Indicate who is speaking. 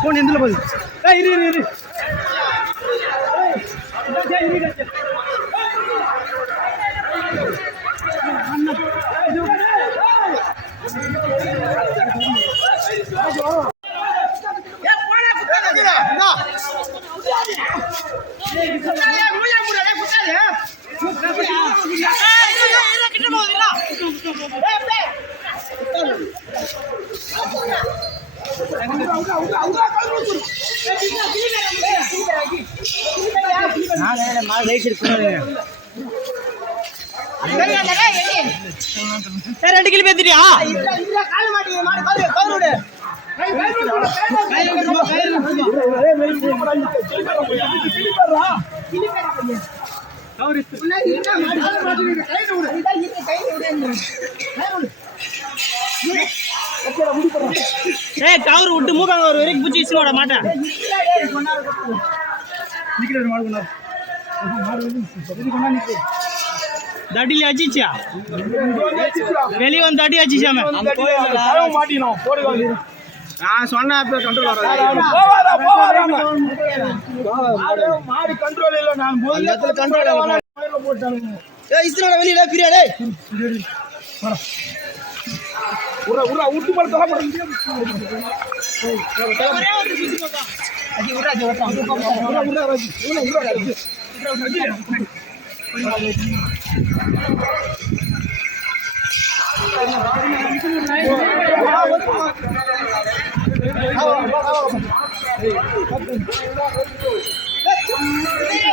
Speaker 1: Phone எந்தில் போகுது ஏய் இரு இரு இரு. ரெண்டு கிலோ பேத்துட்டியா ஏய் கவுரு விட்டு மூக்காங்க ஒரு வரைக்கும் பூச்சி வச்சு விட மாட்டேன் தடியில அடிச்சிச்சா வெளியே வந்து நான் சொன்ன கண்ட்ரோல்
Speaker 2: மாடு கண்ட்ரோல் இல்ல நான் கண்ட்ரோல்
Speaker 1: இஸ்ரோட வெளியில பிரியா டேய்.
Speaker 2: உர உர உட்டு மேல தலை போட.
Speaker 1: Let's go.